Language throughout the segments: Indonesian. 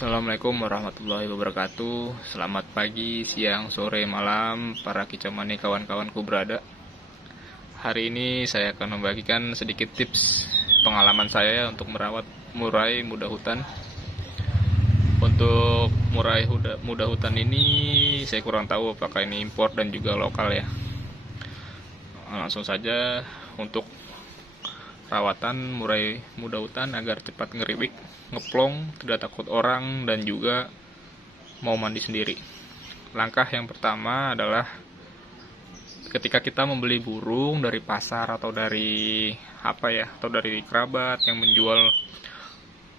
Assalamualaikum warahmatullahi wabarakatuh. Selamat pagi, siang, sore, malam, para kicauan kawan-kawanku berada. Hari ini saya akan membagikan sedikit tips pengalaman saya untuk merawat murai muda hutan. Untuk murai muda hutan ini saya kurang tahu apakah ini impor dan juga lokal ya. Langsung saja untuk rawatan murai muda hutan agar cepat ngeriwik, ngeplong, tidak takut orang, dan juga mau mandi sendiri. Langkah yang pertama adalah ketika kita membeli burung dari pasar atau dari atau dari kerabat yang menjual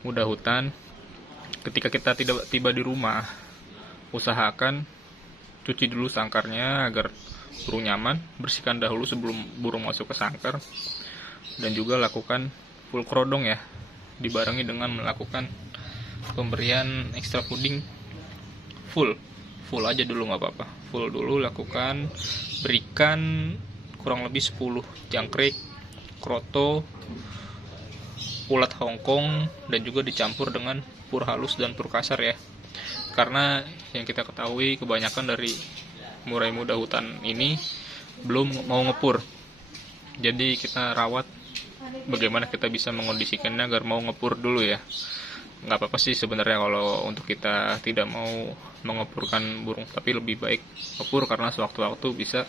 muda hutan, ketika kita tidak tiba di rumah, usahakan cuci dulu sangkarnya agar burung nyaman, bersihkan dahulu sebelum burung masuk ke sangkar. Dan juga lakukan full kerodong ya, dibarengi dengan melakukan pemberian ekstra puding full aja dulu, nggak apa-apa, full dulu lakukan. Berikan kurang lebih 10 jangkrik, kroto, ulat Hongkong, dan juga dicampur dengan pur halus dan pur kasar ya, karena yang kita ketahui kebanyakan dari murai muda hutan ini belum mau ngepur. Jadi kita rawat bagaimana kita bisa mengondisikannya agar mau ngepur dulu ya. Nggak apa-apa sih sebenarnya kalau untuk kita tidak mau mengepurkan burung, tapi lebih baik ngepur karena sewaktu-waktu bisa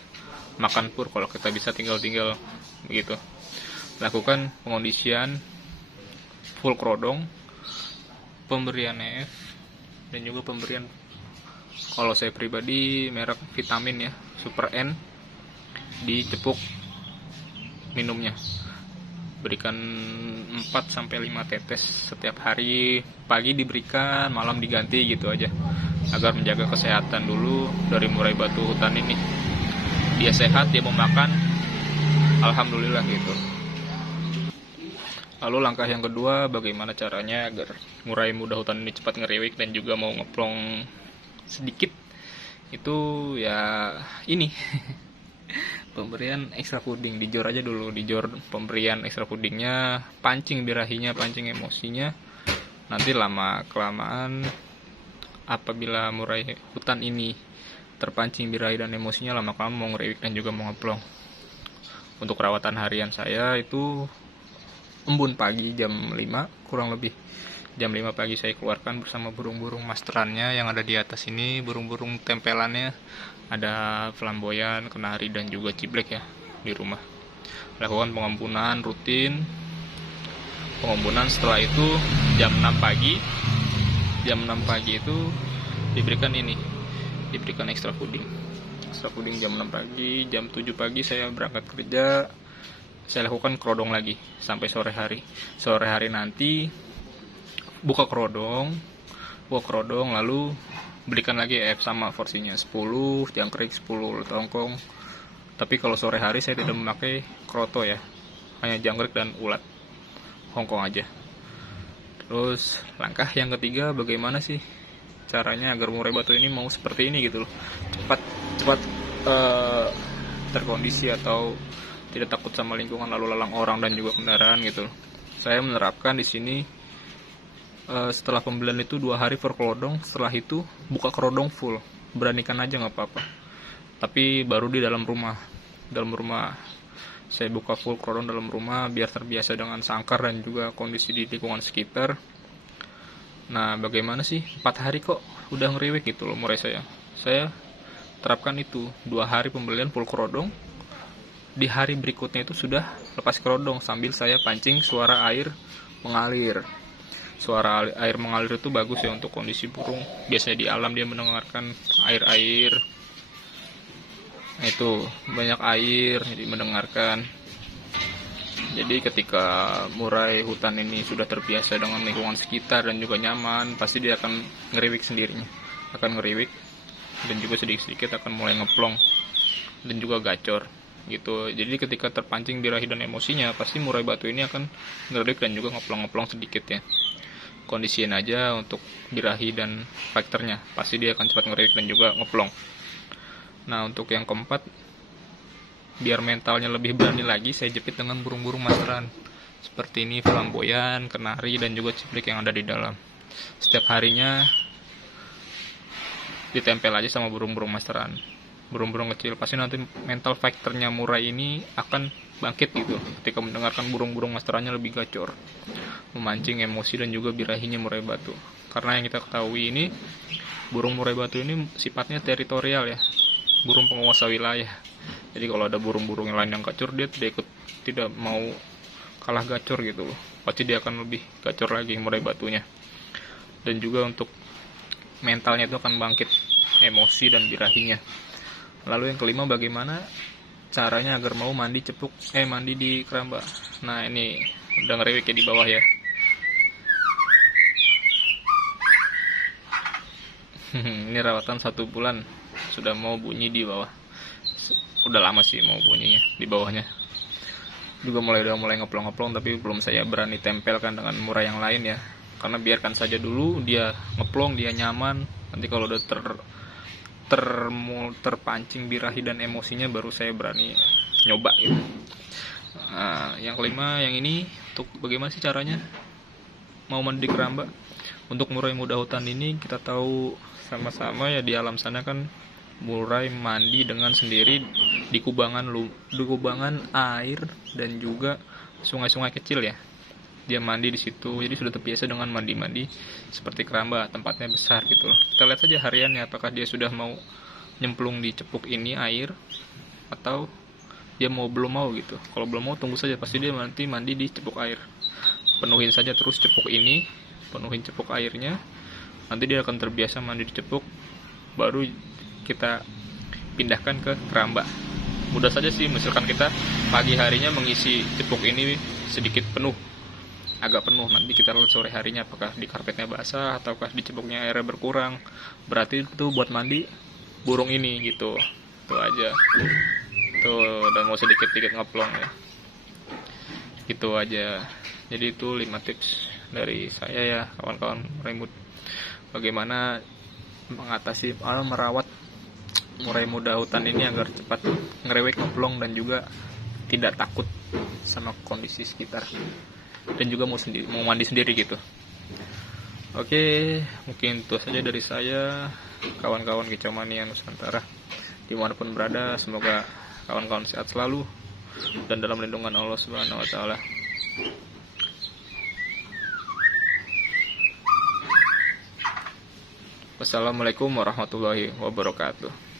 makan pur kalau kita bisa tinggal-tinggal begitu. Lakukan pengondisian full kerodong, pemberian EF, dan juga pemberian, kalau saya pribadi, merek vitamin ya, Super N, dicepuk minumnya. Berikan 4-5 tetes setiap hari, pagi diberikan, malam diganti gitu aja, agar menjaga kesehatan dulu dari murai batu hutan ini. Dia sehat, dia mau makan, alhamdulillah gitu. Lalu langkah yang kedua, bagaimana caranya agar murai muda hutan ini cepat ngeriwik dan juga mau ngeplong sedikit. Itu ya ini pemberian ekstra puding, dijor aja dulu, dijor pemberian ekstra pudingnya, pancing birahinya, pancing emosinya. Nanti lama kelamaan apabila murai hutan ini terpancing birahi dan emosinya, lama kelamaan mau ngeriwik dan juga mau ngeplong. Untuk rawatan harian saya itu embun pagi jam 5, kurang lebih jam 5 pagi saya keluarkan bersama burung-burung masterannya yang ada di atas ini, burung-burung tempelannya. Ada flamboyan, kenari, dan juga ciblek ya di rumah. Lakukan pengembunan rutin. Pengembunan setelah itu jam 6 pagi. Jam 6 pagi itu diberikan ekstra puding. Ekstra puding jam 6 pagi, jam 7 pagi saya berangkat kerja. Saya lakukan kerodong lagi sampai sore hari. Sore hari nanti buka kerodong lalu berikan lagi EF sama porsinya 10 jangkrik, 10 tongkong. Tapi kalau sore hari saya tidak memakai kroto ya, hanya jangkrik dan ulat Hongkong aja. Terus langkah yang ketiga, bagaimana sih caranya agar murai batu ini mau seperti ini gitu loh, cepat terkondisi atau tidak takut sama lingkungan lalu lalang orang dan juga kendaraan gitu. Saya menerapkan di sini setelah pembelian itu 2 hari for kerodong, setelah itu buka kerodong full, beranikan aja nggak apa-apa, tapi baru di dalam rumah saya buka full kerodong dalam rumah biar terbiasa dengan sangkar dan juga kondisi di lingkungan sekitar. Nah, bagaimana sih 4 hari kok udah ngeriwik gitu loh murai saya terapkan itu 2 hari pembelian full kerodong, di hari berikutnya itu sudah lepas kerodong sambil saya pancing suara air mengalir. Suara air mengalir itu bagus ya untuk kondisi burung. Biasanya di alam dia mendengarkan air. Nah, itu banyak air jadi mendengarkan. Jadi ketika murai hutan ini sudah terbiasa dengan lingkungan sekitar dan juga nyaman, pasti dia akan ngeriwik sendirinya. Akan ngeriwik dan juga sedikit-sedikit akan mulai ngeplong dan juga gacor gitu. Jadi ketika terpancing birahi dan emosinya, pasti murai batu ini akan ngeriwik dan juga ngeplong-ngeplong sedikit ya. Kondisiin aja untuk birahi dan faktornya, pasti dia akan cepat ngeriwik dan juga ngeplong. Nah, untuk yang keempat, biar mentalnya lebih berani lagi, saya jepit dengan burung-burung masteran seperti ini, flamboyan, kenari, dan juga ciblek yang ada di dalam. setiap harinya ditempel aja sama burung-burung masteran, burung-burung kecil. Pasti nanti mental factornya murai ini akan bangkit gitu ketika mendengarkan burung-burung masterannya lebih gacor, memancing emosi dan juga birahinya murai batu. Karena yang kita ketahui ini, burung murai batu ini sifatnya teritorial ya, burung penguasa wilayah. Jadi kalau ada burung-burung yang lain yang gacor, dia tidak mau kalah gacor gitu loh, pasti dia akan lebih gacor lagi murai batunya. Dan juga untuk mentalnya itu akan bangkit emosi dan birahinya. Lalu yang kelima, bagaimana caranya agar mau mandi di keramba. Nah ini udah ngerewek ya di bawah ya. Ini rawatan 1 bulan sudah mau bunyi di bawah. Udah lama sih mau bunyinya di bawahnya. Juga udah mulai ngeplong-ngeplong, tapi belum saya berani tempelkan dengan murai yang lain ya. Karena biarkan saja dulu dia ngeplong, dia nyaman. Nanti kalau udah terpancing birahi dan emosinya, baru saya berani nyoba gitu. Nah, yang kelima, yang ini untuk bagaimana sih caranya mau mandi keramba. Untuk murai muda hutan ini kita tahu sama-sama ya, di alam sana kan murai mandi dengan sendiri di kubangan air dan juga sungai-sungai kecil ya. Dia mandi di situ, jadi sudah terbiasa dengan mandi-mandi seperti keramba, tempatnya besar gitu loh. Kita lihat saja hariannya, apakah dia sudah mau nyemplung di cepuk ini air atau dia belum mau gitu. Kalau belum mau, tunggu saja, pasti dia nanti mandi di cepuk air. Penuhin saja terus cepuk ini, penuhin cepuk airnya, nanti dia akan terbiasa mandi di cepuk, baru kita pindahkan ke keramba. Mudah saja sih, misalkan kita pagi harinya mengisi cepuk ini sedikit penuh, agak penuh, nanti kita lihat sore harinya apakah di karpetnya basah ataukah di cepuknya airnya berkurang, berarti itu buat mandi burung ini gitu. Itu aja tuh, dan mau sedikit-sedikit ngeplong ya, gitu aja. Jadi itu 5 tips dari saya ya kawan-kawan remote, bagaimana mengatasi merawat murai muda hutan ini agar cepat ngerewek, ngeplong, dan juga tidak takut sama kondisi sekitar, dan juga mau mandi sendiri gitu. Oke, mungkin itu saja dari saya, kawan-kawan Kicau Mania Nusantara dimanapun berada. Semoga kawan-kawan sehat selalu dan dalam lindungan Allah Subhanahu wa Ta'ala. Wassalamualaikum warahmatullahi wabarakatuh.